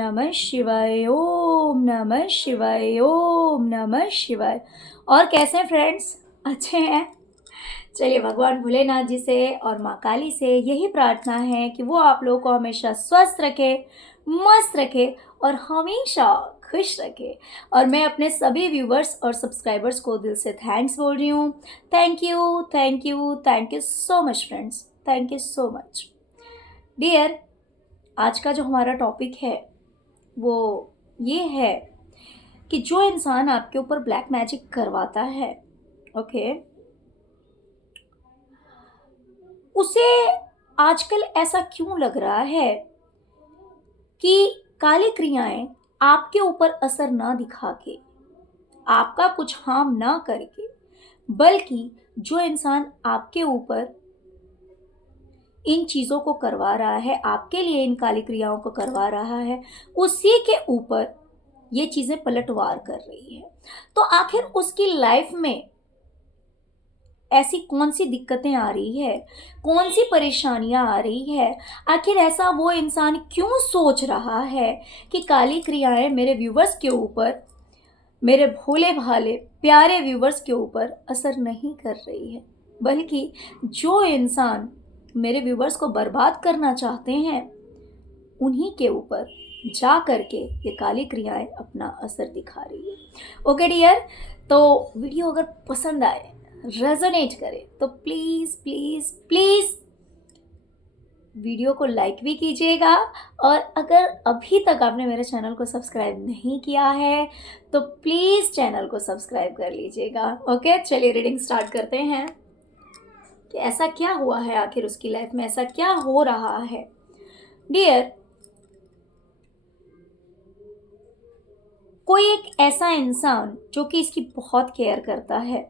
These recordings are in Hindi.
नमः शिवाय, ओम नमः शिवाय, ओम नमः शिवाय। और कैसे हैं फ्रेंड्स? अच्छे हैं? चलिए, भगवान भोलेनाथ जी से और माँ काली से यही प्रार्थना है कि वो आप लोगों को हमेशा स्वस्थ रखे, मस्त रखे और हमेशा खुश रखे। और मैं अपने सभी व्यूवर्स और सब्सक्राइबर्स को दिल से थैंक्स बोल रही हूँ। Thank you, thank you, thank you so much friends, thank you so much dear. आज का जो हमारा टॉपिक है वो ये है कि जो इंसान आपके ऊपर ब्लैक मैजिक करवाता है, ओके, उसे आजकल ऐसा क्यों लग रहा है कि काली क्रियाएं आपके ऊपर असर ना दिखा के, आपका कुछ हार्म ना करके, बल्कि जो इंसान आपके ऊपर इन चीज़ों को करवा रहा है, आपके लिए इन काली क्रियाओं को करवा रहा है, उसी के ऊपर ये चीज़ें पलटवार कर रही है। तो आखिर उसकी लाइफ में ऐसी कौन सी दिक्कतें आ रही है, कौन सी परेशानियां आ रही है, आखिर ऐसा वो इंसान क्यों सोच रहा है कि काली क्रियाएं मेरे व्यूवर्स के ऊपर, मेरे भोले भाले प्यारे व्यूवर्स के ऊपर असर नहीं कर रही है, बल्कि जो इंसान मेरे व्यूवर्स को बर्बाद करना चाहते हैं उन्हीं के ऊपर जा करके ये काली क्रियाएं अपना असर दिखा रही है। ओके डियर, तो वीडियो अगर पसंद आए, रेजोनेट करे, तो प्लीज़ प्लीज़ प्लीज़ वीडियो को लाइक भी कीजिएगा। और अगर अभी तक आपने मेरे चैनल को सब्सक्राइब नहीं किया है तो प्लीज़ चैनल को सब्सक्राइब कर लीजिएगा। ओके, चलिए रीडिंग स्टार्ट करते हैं कि ऐसा क्या हुआ है, आखिर उसकी लाइफ में ऐसा क्या हो रहा है। डियर, कोई एक ऐसा इंसान जो कि इसकी बहुत केयर करता है,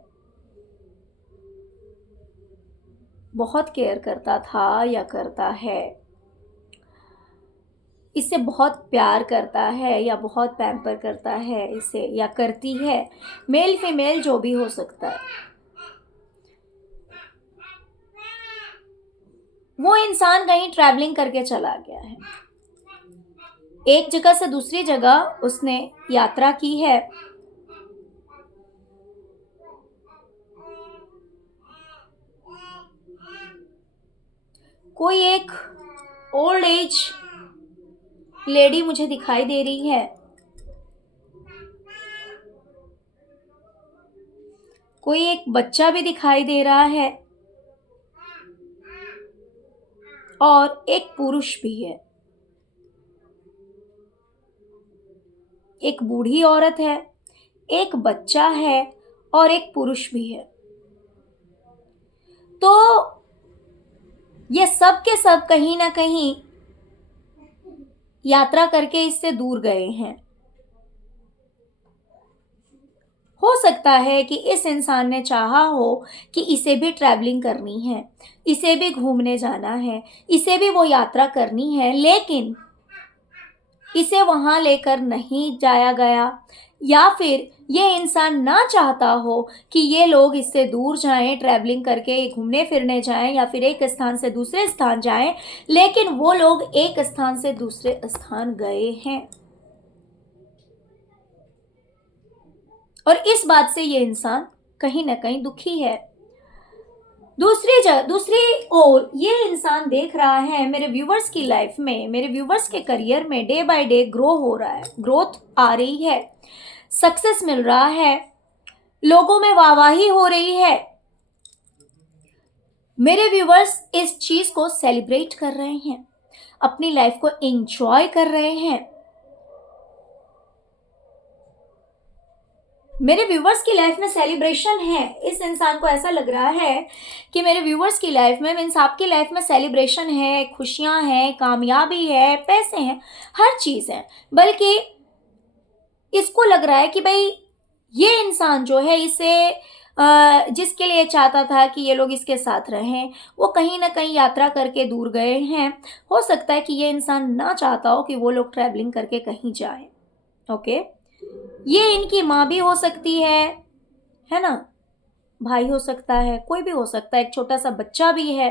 बहुत केयर करता था या करता है, इससे बहुत प्यार करता है या बहुत पैम्पर करता है इसे या करती है, मेल फीमेल जो भी हो सकता है, वो इंसान कहीं ट्रैवलिंग करके चला गया है, एक जगह से दूसरी जगह उसने यात्रा की है। कोई एक ओल्ड एज लेडी मुझे दिखाई दे रही है, कोई एक बच्चा भी दिखाई दे रहा है और एक पुरुष भी है, एक बूढ़ी औरत है, एक बच्चा है और एक पुरुष भी है। तो ये सब के सब कहीं ना कहीं यात्रा करके इससे दूर गए हैं। हो सकता है कि इस इंसान ने चाहा हो कि इसे भी ट्रैवलिंग करनी है, इसे भी घूमने जाना है, इसे भी वो यात्रा करनी है, लेकिन इसे वहां लेकर नहीं जाया गया, या फिर ये इंसान ना चाहता हो कि ये लोग इससे दूर जाएं, ट्रैवलिंग करके घूमने फिरने जाएं या फिर एक स्थान से दूसरे स्थान जाएं, लेकिन वो लोग एक स्थान से दूसरे स्थान गए हैं। और इस बात से ये इंसान कहीं ना कहीं दुखी है। दूसरी ओर ये इंसान देख रहा है मेरे व्यूवर्स की लाइफ में, मेरे व्यूवर्स के करियर में डे बाय डे ग्रो हो रहा है, ग्रोथ आ रही है, सक्सेस मिल रहा है, लोगों में वाहवाही हो रही है। मेरे व्यूवर्स इस चीज को सेलिब्रेट कर रहे हैं, अपनी लाइफ को एंजॉय कर रहे हैं। मेरे व्यूवर्स की लाइफ में सेलिब्रेशन है। इस इंसान को ऐसा लग रहा है कि मेरे व्यूवर्स की लाइफ में, मीन्स आपकी लाइफ में सेलिब्रेशन है, खुशियां हैं, कामयाबी है, पैसे हैं, हर चीज है। बल्कि इसको लग रहा है कि भाई ये इंसान जो है, इसे जिसके लिए चाहता था कि ये लोग इसके साथ रहें, वो कहीं ना कहीं यात्रा करके दूर गए हैं। हो सकता है कि ये इंसान ना चाहता हो कि वो लोग ट्रैवलिंग करके कहीं जाए। ओके, ये इनकी माँ भी हो सकती है ना, भाई हो सकता है, कोई भी हो सकता है, एक छोटा सा बच्चा भी है।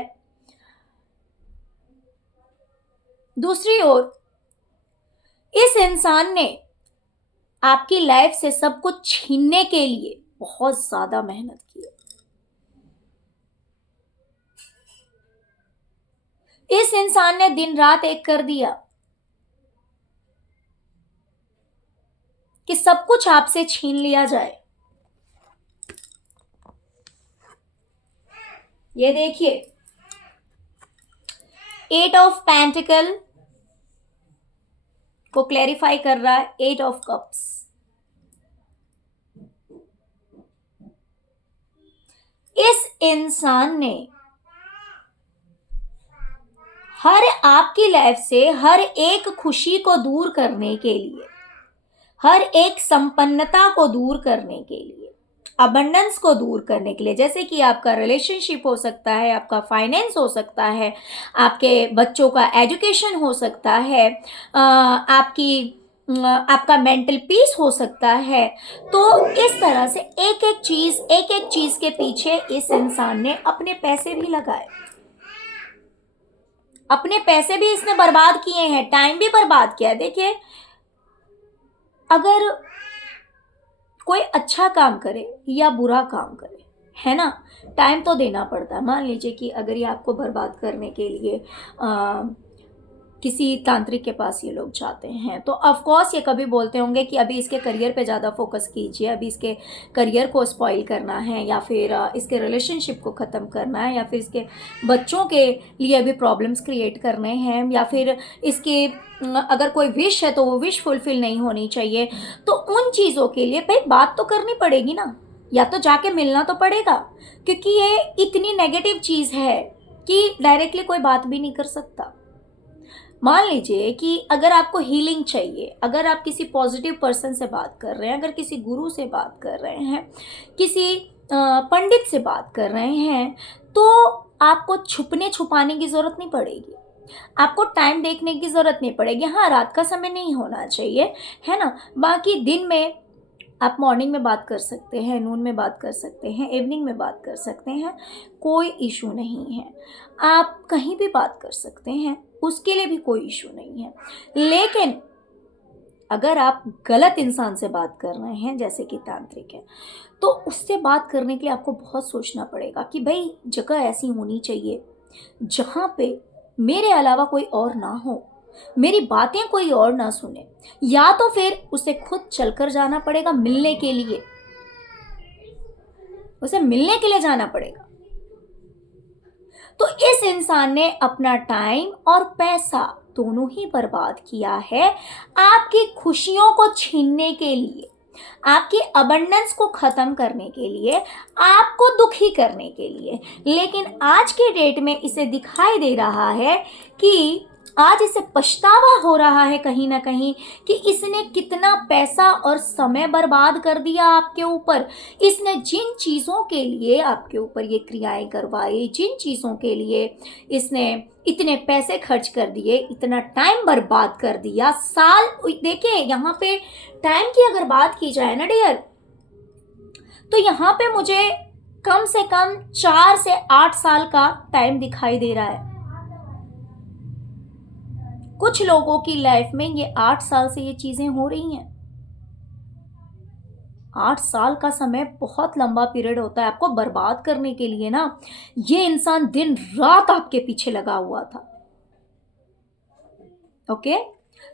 दूसरी ओर इस इंसान ने आपकी लाइफ से सब कुछ छीनने के लिए बहुत ज्यादा मेहनत की है। इस इंसान ने दिन रात एक कर दिया कि सब कुछ आपसे छीन लिया जाए। ये देखिए, 8 ऑफ पेंटिकल को क्लैरिफाई कर रहा है 8 ऑफ कप्स। इस इंसान ने हर आपकी लाइफ से हर एक खुशी को दूर करने के लिए, हर एक संपन्नता को दूर करने के लिए, अबंडेंस को दूर करने के लिए, जैसे कि आपका रिलेशनशिप हो सकता है, आपका फाइनेंस हो सकता है, आपके बच्चों का एजुकेशन हो सकता है, आपका मेंटल पीस हो सकता है। तो इस तरह से एक एक चीज के पीछे इस इंसान ने अपने पैसे भी लगाए, अपने पैसे भी इसने बर्बाद किए हैं, टाइम भी बर्बाद किया है। देखिए, अगर कोई अच्छा काम करे या बुरा काम करे, है ना, टाइम तो देना पड़ता है। मान लीजिए कि अगर ये आपको बर्बाद करने के लिए किसी तांत्रिक के पास ये लोग जाते हैं, तो ऑफ कोर्स ये कभी बोलते होंगे कि अभी इसके करियर पे ज़्यादा फोकस कीजिए, अभी इसके करियर को स्पॉइल करना है, या फिर इसके रिलेशनशिप को ख़त्म करना है, या फिर इसके बच्चों के लिए अभी प्रॉब्लम्स क्रिएट करने हैं, या फिर इसके अगर कोई विश है तो वो विश फुलफिल नहीं होनी चाहिए। तो उन चीज़ों के लिए भाई बात तो करनी पड़ेगी ना, या तो जाके मिलना तो पड़ेगा, क्योंकि ये इतनी नेगेटिव चीज़ है कि डायरेक्टली कोई बात भी नहीं कर सकता। मान लीजिए कि अगर आपको हीलिंग चाहिए, अगर आप किसी पॉजिटिव पर्सन से बात कर रहे हैं, अगर किसी गुरु से बात कर रहे हैं, किसी पंडित से बात कर रहे हैं, तो आपको छुपने छुपाने की ज़रूरत नहीं पड़ेगी, आपको टाइम देखने की ज़रूरत नहीं पड़ेगी। हाँ, रात का समय नहीं होना चाहिए, है ना। बाकी दिन में आप मॉर्निंग में बात कर सकते हैं, नून में बात कर सकते हैं, इवनिंग में बात कर सकते हैं, कोई इशू नहीं है। आप कहीं भी बात कर सकते हैं, उसके लिए भी कोई इशू नहीं है। लेकिन अगर आप गलत इंसान से बात कर रहे हैं, जैसे कि तांत्रिक है, तो उससे बात करने के लिए आपको बहुत सोचना पड़ेगा कि भाई जगह ऐसी होनी चाहिए जहाँ पे मेरे अलावा कोई और ना हो, मेरी बातें कोई और ना सुने, या तो फिर उसे खुद चलकर जाना पड़ेगा मिलने के लिए, उसे मिलने के लिए जाना पड़ेगा। तो इस इंसान ने अपना टाइम और पैसा दोनों ही बर्बाद किया है आपकी खुशियों को छीनने के लिए, आपकी अबंडेंस को खत्म करने के लिए, आपको दुखी करने के लिए। लेकिन आज के डेट में इसे दिखाई दे रहा है कि आज इसे पछतावा हो रहा है कहीं ना कहीं कि इसने कितना पैसा और समय बर्बाद कर दिया आपके ऊपर। इसने जिन चीज़ों के लिए आपके ऊपर ये क्रियाएं करवाई, जिन चीज़ों के लिए इसने इतने पैसे खर्च कर दिए, इतना टाइम बर्बाद कर दिया, साल, देखिए यहाँ पे टाइम की अगर बात की जाए ना डियर, तो यहाँ पे मुझे कम से कम 4 से 8 साल का टाइम दिखाई दे रहा है। कुछ लोगों की लाइफ में ये 8 साल से ये चीजें हो रही हैं। 8 साल का समय बहुत लंबा पीरियड होता है आपको बर्बाद करने के लिए ना। ये इंसान दिन रात आपके पीछे लगा हुआ था। ओके,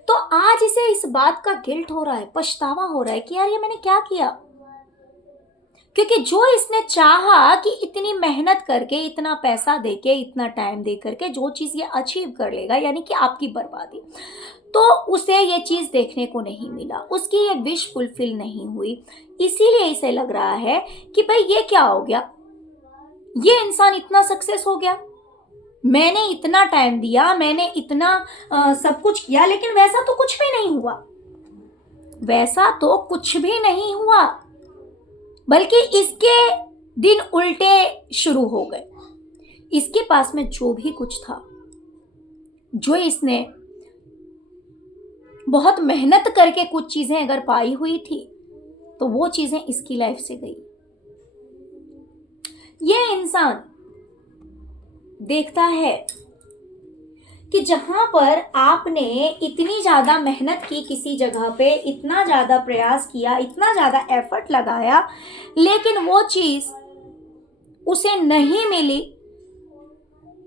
तो आज इसे इस बात का गिल्ट हो रहा है, पछतावा हो रहा है कि यार ये मैंने क्या किया, क्योंकि जो इसने चाहा कि इतनी मेहनत करके, इतना पैसा देके, इतना टाइम दे करके जो चीज़ ये अचीव कर लेगा, यानी कि आपकी बर्बादी, तो उसे ये चीज़ देखने को नहीं मिला, उसकी ये विश फुलफिल नहीं हुई। इसीलिए इसे लग रहा है कि भाई ये क्या हो गया, ये इंसान इतना सक्सेस हो गया, मैंने इतना टाइम दिया, मैंने इतना सब कुछ किया, लेकिन वैसा तो कुछ भी नहीं हुआ, वैसा तो कुछ भी नहीं हुआ, बल्कि इसके दिन उल्टे शुरू हो गए। इसके पास में जो भी कुछ था, जो इसने बहुत मेहनत करके कुछ चीजें अगर पाई हुई थी, तो वो चीजें इसकी लाइफ से गई। ये इंसान देखता है कि जहां पर आपने इतनी ज़्यादा मेहनत की किसी जगह पे, इतना ज़्यादा प्रयास किया, इतना ज़्यादा एफर्ट लगाया, लेकिन वो चीज़ उसे नहीं मिली,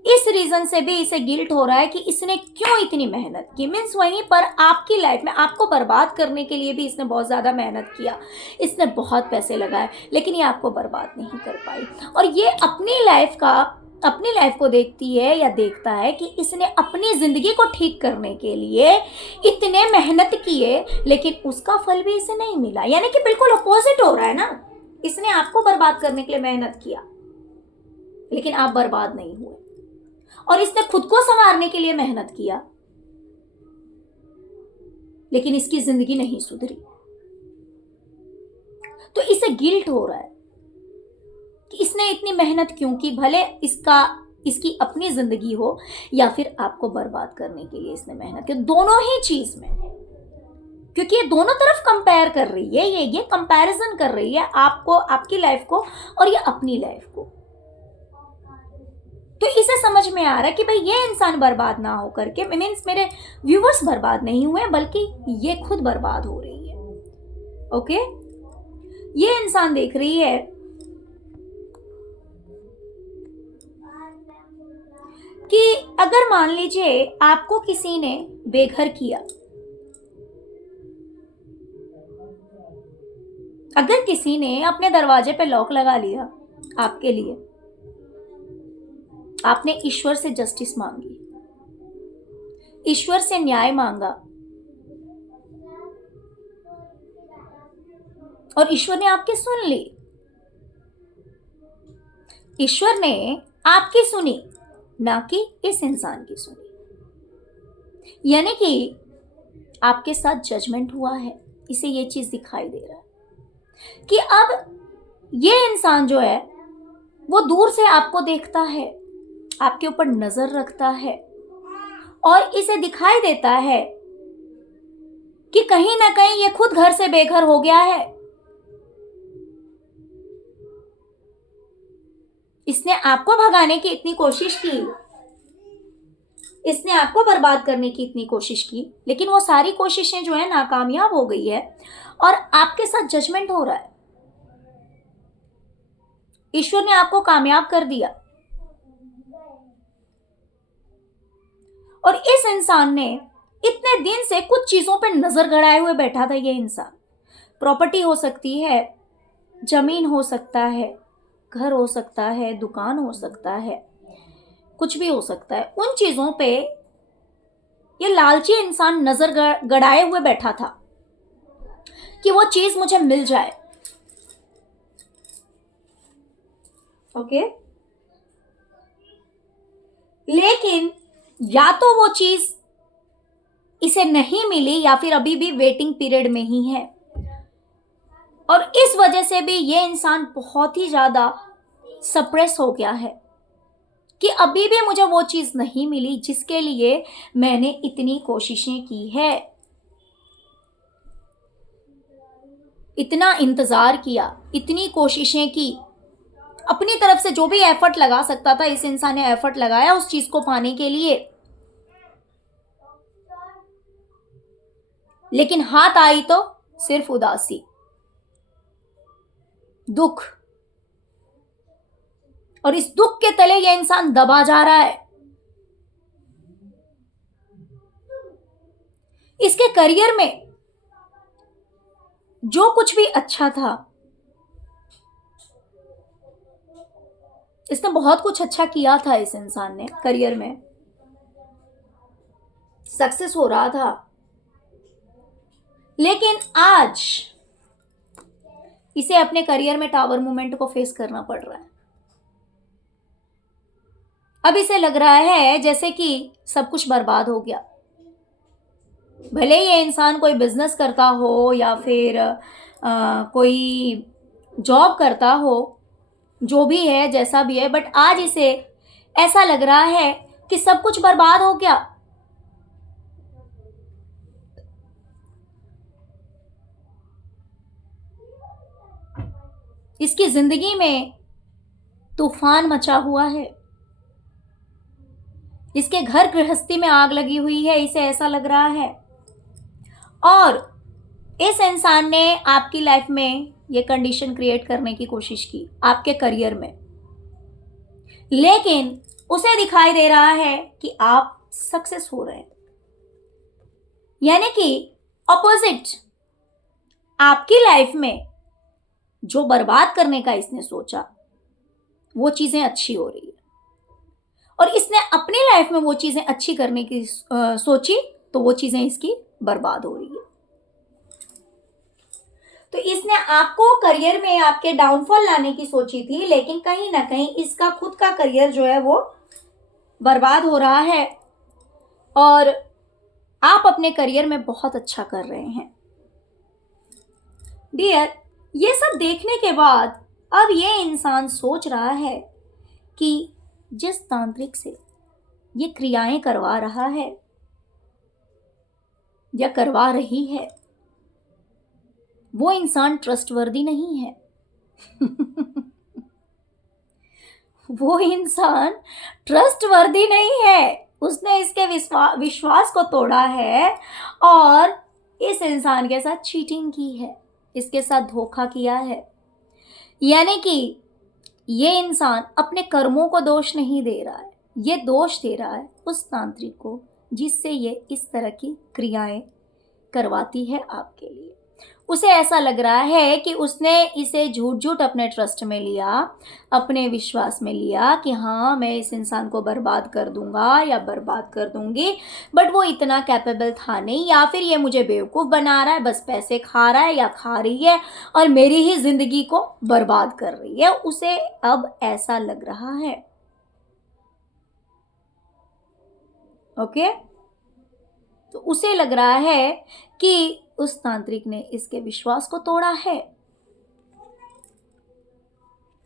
इस रीजन से भी इसे गिल्ट हो रहा है कि इसने क्यों इतनी मेहनत की। मीन्स वहीं पर आपकी लाइफ में आपको बर्बाद करने के लिए भी इसने बहुत ज़्यादा मेहनत किया, इसने बहुत पैसे लगाए, लेकिन ये आपको बर्बाद नहीं कर पाई। और ये अपनी लाइफ को देखती है या देखता है कि इसने अपनी ज़िंदगी को ठीक करने के लिए इतने मेहनत किए, लेकिन उसका फल भी इसे नहीं मिला। यानी कि बिल्कुल अपोजिट हो रहा है ना। इसने आपको बर्बाद करने के लिए मेहनत किया, लेकिन आप बर्बाद नहीं हुए। और इसने खुद को संवारने के लिए मेहनत किया, लेकिन इसकी जिंदगी नहीं सुधरी। तो इसे गिल्ट हो रहा है कि इसने इतनी मेहनत क्यों की, भले इसकी अपनी जिंदगी हो या फिर आपको बर्बाद करने के लिए इसने मेहनत की। दोनों ही चीज में, क्योंकि ये दोनों तरफ कंपेयर कर रही है, ये कंपैरिजन कर रही है आपको, आपकी लाइफ को, और ये अपनी लाइफ को। तो इसे समझ में आ रहा है कि भाई ये इंसान बर्बाद ना हो करके, मीन्स मेरे व्यूवर्स बर्बाद नहीं हुए, बल्कि ये खुद बर्बाद हो रही है। ओके, ये इंसान देख रही है कि अगर मान लीजिए आपको किसी ने बेघर किया, अगर किसी ने अपने दरवाजे पे लॉक लगा लिया आपके लिए, आपने ईश्वर से जस्टिस मांगी, ईश्वर से न्याय मांगा, और ईश्वर ने आपकी सुन ली। ईश्वर ने आपकी सुनी, ना कि इस इंसान की सुनी। यानी कि आपके साथ जजमेंट हुआ है। इसे ये चीज दिखाई दे रहा है कि अब ये इंसान जो है वो दूर से आपको देखता है, आपके ऊपर नजर रखता है, और इसे दिखाई देता है कि कहीं ना कहीं ये खुद घर से बेघर हो गया है। इसने आपको भगाने की इतनी कोशिश की, इसने आपको बर्बाद करने की इतनी कोशिश की, लेकिन वो सारी कोशिशें जो है नाकामयाब हो गई है, और आपके साथ जजमेंट हो रहा है। ईश्वर ने आपको कामयाब कर दिया, और इस इंसान ने इतने दिन से कुछ चीजों पे नजर गड़ाए हुए बैठा था। ये इंसान, प्रॉपर्टी हो सकती है, जमीन हो सकता है, घर हो सकता है, दुकान हो सकता है, कुछ भी हो सकता है, उन चीजों पे ये लालची इंसान नजर गड़ाए हुए बैठा था कि वो चीज मुझे मिल जाए। ओके, लेकिन या तो वो चीज इसे नहीं मिली, या फिर अभी भी वेटिंग पीरियड में ही है, और इस वजह से भी ये इंसान बहुत ही ज्यादा सप्रेस हो गया है कि अभी भी मुझे वो चीज नहीं मिली जिसके लिए मैंने इतनी कोशिशें की है, इतना इंतजार किया, इतनी कोशिशें की, अपनी तरफ से जो भी एफर्ट लगा सकता था इस इंसान ने एफर्ट लगाया उस चीज को पाने के लिए, लेकिन हाथ आई तो सिर्फ उदासी, दुख, और इस दुख के तले यह इंसान दबा जा रहा है। इसके करियर में जो कुछ भी अच्छा था, इसने बहुत कुछ अच्छा किया था, इस इंसान ने करियर में सक्सेस हो रहा था, लेकिन आज इसे अपने करियर में टावर मूवमेंट को फेस करना पड़ रहा है। अब इसे लग रहा है जैसे कि सब कुछ बर्बाद हो गया। भले ये इंसान कोई बिजनेस करता हो या फिर कोई जॉब करता हो, जो भी है, जैसा भी है, बट आज इसे ऐसा लग रहा है कि सब कुछ बर्बाद हो गया। इसकी जिंदगी में तूफान मचा हुआ है। इसके घर गृहस्थी में आग लगी हुई है, इसे ऐसा लग रहा है। और इस इंसान ने आपकी लाइफ में ये कंडीशन क्रिएट करने की कोशिश की आपके करियर में, लेकिन उसे दिखाई दे रहा है कि आप सक्सेस हो रहे हैं। यानी कि ऑपोजिट, आपकी लाइफ में जो बर्बाद करने का इसने सोचा वो चीजें अच्छी हो रही है, और इसने अपनी लाइफ में वो चीजें अच्छी करने की सोची तो वो चीजें इसकी बर्बाद हो रही है। तो इसने आपको करियर में आपके डाउनफॉल लाने की सोची थी, लेकिन कहीं ना कहीं इसका खुद का करियर जो है वो बर्बाद हो रहा है, और आप अपने करियर में बहुत अच्छा कर रहे हैं। डियर, ये सब देखने के बाद अब ये इंसान सोच रहा है कि जिस तांत्रिक से ये क्रियाएं करवा रहा है या करवा रही है, वो इंसान ट्रस्टवर्दी नहीं है। वो इंसान ट्रस्टवर्दी नहीं है। उसने इसके विश्वास को तोड़ा है और इस इंसान के साथ चीटिंग की है, इसके साथ धोखा किया है। यानी कि ये इंसान अपने कर्मों को दोष नहीं दे रहा है, ये दोष दे रहा है उस तांत्रिक को जिससे ये इस तरह की क्रियाएं करवाती है आपके लिए। उसे ऐसा लग रहा है कि उसने इसे झूठ झूठ अपने ट्रस्ट में लिया, अपने विश्वास में लिया कि हाँ मैं इस इंसान को बर्बाद कर दूंगा या बर्बाद कर दूंगी, बट वो इतना कैपेबल था नहीं, या फिर ये मुझे बेवकूफ़ बना रहा है, बस पैसे खा रहा है या खा रही है और मेरी ही ज़िंदगी को बर्बाद कर रही है। उसे अब ऐसा लग रहा है। ओके, तो उसे लग रहा है कि उस तांत्रिक ने इसके विश्वास को तोड़ा है,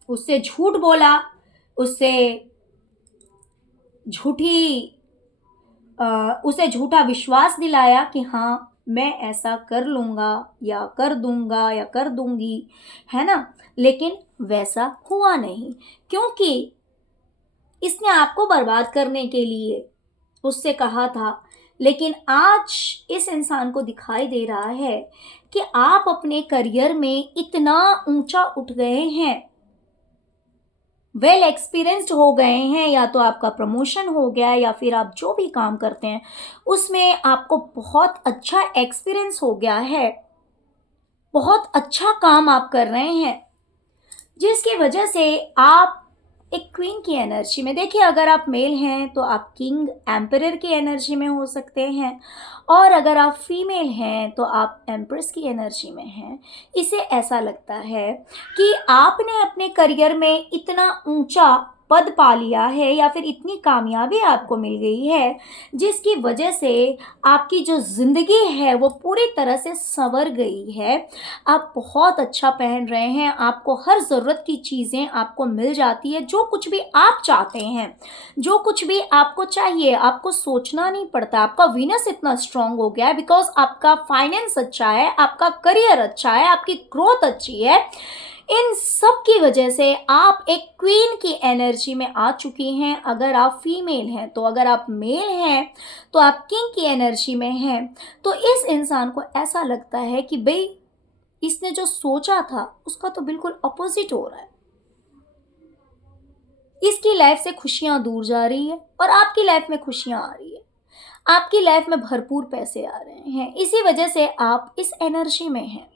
उससे झूठ बोला, उससे उसे झूठा विश्वास दिलाया कि हाँ मैं ऐसा कर लूँगा या कर दूंगा या कर दूंगी, है ना। लेकिन वैसा हुआ नहीं, क्योंकि इसने आपको बर्बाद करने के लिए उससे कहा था। लेकिन आज इस इंसान को दिखाई दे रहा है कि आप अपने करियर में इतना ऊंचा उठ गए हैं, वेल एक्सपीरियंस्ड हो गए हैं, या तो आपका प्रमोशन हो गया या फिर आप जो भी काम करते हैं उसमें आपको बहुत अच्छा एक्सपीरियंस हो गया है, बहुत अच्छा काम आप कर रहे हैं, जिसकी वजह से आप एक क्वीन की एनर्जी में, देखिए अगर आप मेल हैं तो आप किंग एम्परर की एनर्जी में हो सकते हैं, और अगर आप फीमेल हैं तो आप एम्प्रेस की एनर्जी में हैं। इसे ऐसा लगता है कि आपने अपने करियर में इतना ऊंचा पद पा लिया है या फिर इतनी कामयाबी आपको मिल गई है, जिसकी वजह से आपकी जो ज़िंदगी है वो पूरी तरह से संवर गई है। आप बहुत अच्छा पहन रहे हैं, आपको हर ज़रूरत की चीज़ें आपको मिल जाती है, जो कुछ भी आप चाहते हैं, जो कुछ भी आपको चाहिए, आपको सोचना नहीं पड़ता। आपका वीनस इतना स्ट्रांग हो गया है बिकॉज आपका फाइनेंस अच्छा है, आपका करियर अच्छा है, आपकी ग्रोथ अच्छी है। इन सब की वजह से आप एक क्वीन की एनर्जी में आ चुकी हैं अगर आप फीमेल हैं, तो अगर आप मेल हैं तो आप किंग की एनर्जी में हैं। तो इस इंसान को ऐसा लगता है कि भाई इसने जो सोचा था उसका तो बिल्कुल अपोजिट हो रहा है, इसकी लाइफ से खुशियां दूर जा रही है और आपकी लाइफ में खुशियां आ रही है, आपकी लाइफ में भरपूर पैसे आ रहे हैं। इसी वजह से आप इस एनर्जी में हैं।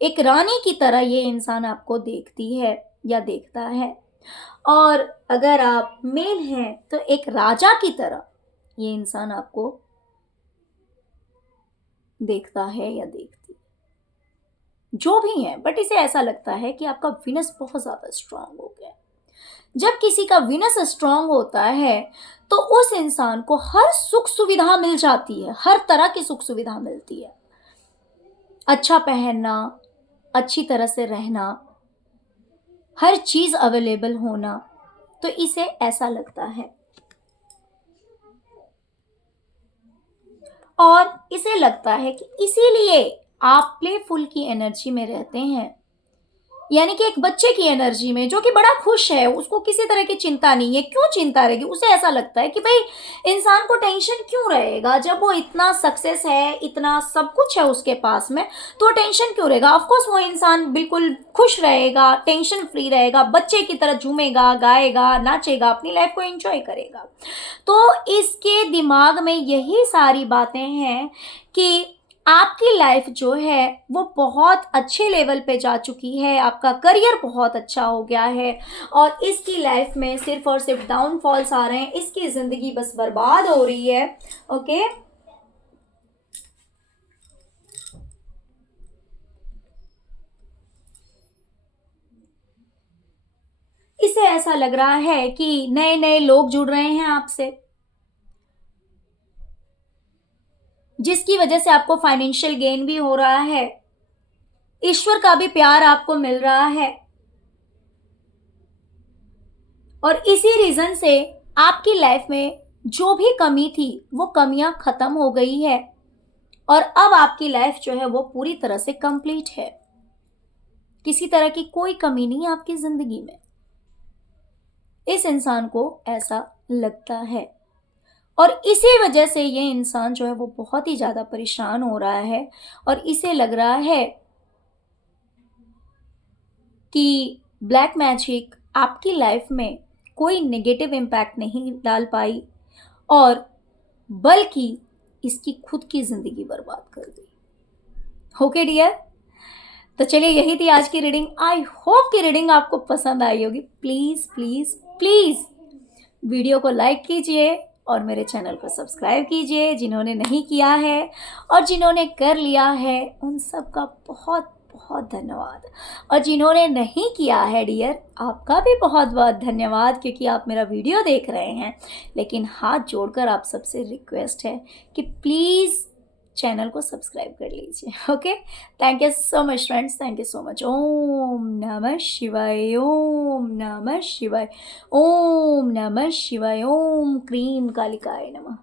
एक रानी की तरह ये इंसान आपको देखती है या देखता है, और अगर आप मेल हैं तो एक राजा की तरह ये इंसान आपको देखता है या देखती है, जो भी है। बट इसे ऐसा लगता है कि आपका विनस बहुत ज़्यादा स्ट्रांग हो गया है। जब किसी का विनस स्ट्रांग होता है तो उस इंसान को हर सुख सुविधा मिल जाती है, हर तरह की सुख सुविधा मिलती है। अच्छा पहनना, अच्छी तरह से रहना, हर चीज़ अवेलेबल होना, तो इसे ऐसा लगता है। और इसे लगता है कि इसीलिए आप प्लेफुल की एनर्जी में रहते हैं, यानी कि एक बच्चे की एनर्जी में जो कि बड़ा खुश है, उसको किसी तरह की चिंता नहीं है। क्यों चिंता रहेगी? उसे ऐसा लगता है कि भाई इंसान को टेंशन क्यों रहेगा जब वो इतना सक्सेस है, इतना सब कुछ है उसके पास में, तो टेंशन क्यों रहेगा? ऑफ कोर्स वो इंसान बिल्कुल खुश रहेगा, टेंशन फ्री रहेगा, बच्चे की तरह झूमेगा, गाएगा, नाचेगा, अपनी लाइफ को एंजॉय करेगा। तो इसके दिमाग में यही सारी बातें हैं कि आपकी लाइफ जो है वो बहुत अच्छे लेवल पे जा चुकी है, आपका करियर बहुत अच्छा हो गया है और इसकी लाइफ में सिर्फ और सिर्फ डाउनफॉल्स आ रहे हैं, इसकी ज़िंदगी बस बर्बाद हो रही है। ओके, इसे ऐसा लग रहा है कि नए नए लोग जुड़ रहे हैं आपसे, जिसकी वजह से आपको फाइनेंशियल गेन भी हो रहा है, ईश्वर का भी प्यार आपको मिल रहा है और इसी रीज़न से आपकी लाइफ में जो भी कमी थी वो कमियां खत्म हो गई है और अब आपकी लाइफ जो है वो पूरी तरह से कंप्लीट है। किसी तरह की कोई कमी नहीं है आपकी ज़िंदगी में। इस इंसान को ऐसा लगता है और इसी वजह से ये इंसान जो है वो बहुत ही ज़्यादा परेशान हो रहा है और इसे लग रहा है कि ब्लैक मैजिक आपकी लाइफ में कोई नेगेटिव इम्पैक्ट नहीं डाल पाई और बल्कि इसकी खुद की ज़िंदगी बर्बाद कर दी। ओके डियर, तो चलिए यही थी आज की रीडिंग। आई होप कि रीडिंग आपको पसंद आई होगी। प्लीज़ प्लीज़ प्लीज़ वीडियो को लाइक कीजिए और मेरे चैनल को सब्सक्राइब कीजिए जिन्होंने नहीं किया है, और जिन्होंने कर लिया है उन सब का बहुत बहुत धन्यवाद, और जिन्होंने नहीं किया है डियर, आपका भी बहुत बहुत धन्यवाद, क्योंकि आप मेरा वीडियो देख रहे हैं। लेकिन हाथ जोड़कर आप सबसे रिक्वेस्ट है कि प्लीज़ चैनल को सब्सक्राइब कर लीजिए। Okay, thank you so much friends, thank you so much. ओम नमः शिवाय, ओम नमः शिवाय, ओम नमः शिवाय, ओम क्रीम कालिकाय नमः।